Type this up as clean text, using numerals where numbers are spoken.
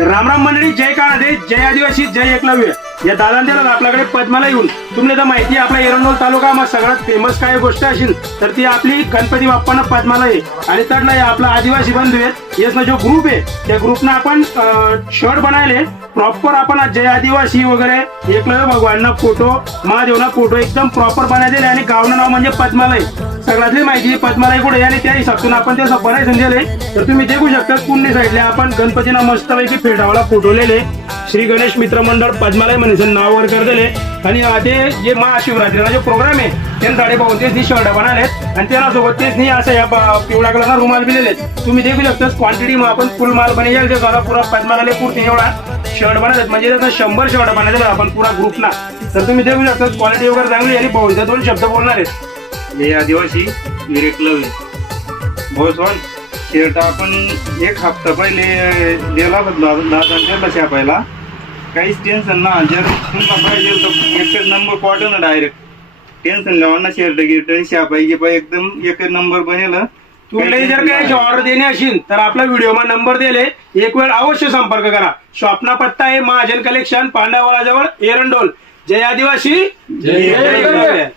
रामराम मंडळी, जय काळादे, जय आदिवासी, जय एकलव्य. या दादांच्या आपल्याकडे पद्माला येऊन तुम्हाला तर माहिती आहे आपला एरंडोल तालुका मग सगळ्यात फेमस काय गोष्ट असेल तर ती आपली गणपती बाप्पांना पद्माला आहे. आणि त्यातला आपला आदिवासी बंधू आहे याचा जो ग्रुप आहे त्या ग्रुपनं आपण शर्ट बनायले प्रॉपर आपण जय आदिवासी वगैरे एकलव्य भगवानना फोटो महादेवना फोटो एकदम प्रॉपर बनायले आणि गावनं नाव म्हणजे पद्मालय. सगळ्यातली माहिती पद्मालय कुठे आणि त्या हिशोबातून आपण ते बनायचं दिले. तर तुम्ही देखू शकता पुण्य साईडला आपण गणपतीना मस्तपैकी फेटावाला फोटो लिहिले श्री गणेश मित्र मंडळ पद्मालय म्हणजे नाव वर कर दिले. आणि ते जे महाशिवरात्रीचा जो प्रोग्राम आहे त्यांना साडे पाहून तेच शर्ट बनालेत आणि त्यांना सोबत तेच नाही असं या पिवळ्या कलरना रुमाल दिलेले. तुम्ही देखू शकता क्वांटिटी मग आपण फुल माल बनेल ते पुरा पद्माला पूर्ण एवढा शर्ट बनवतात म्हणजे त्याचा 100 शर्ट बनायचे आपण पुरा ग्रुपना. तर तुम्ही देखू शकता क्वालिटी वगैरे चांगली आणि भाऊच्या 2 शब्द बोलणार आहेत. जय आदिवासी एकलव्य भोसवाल शर्ट आपण 1 हप्ता पहिले दिला दादा छापायला. काहीच टेन्शन ना, जर तुम्हाला पाहिजे तर एकच नंबर कॉटन डायरेक्ट टेन्शन लावा शर्ट गिर्ट छापायचे पाहिजे एकदम एकच नंबर बनेल. तुम्हाला जर काही ऑर्डर देणे असेल तर आपला व्हिडिओ नंबर दिले एक वेळ अवश्य संपर्क करा. शॉपना पत्ता आहे महाजन कलेक्शन पांडावाला जवळ एरंडोल. जय आदिवासी, जय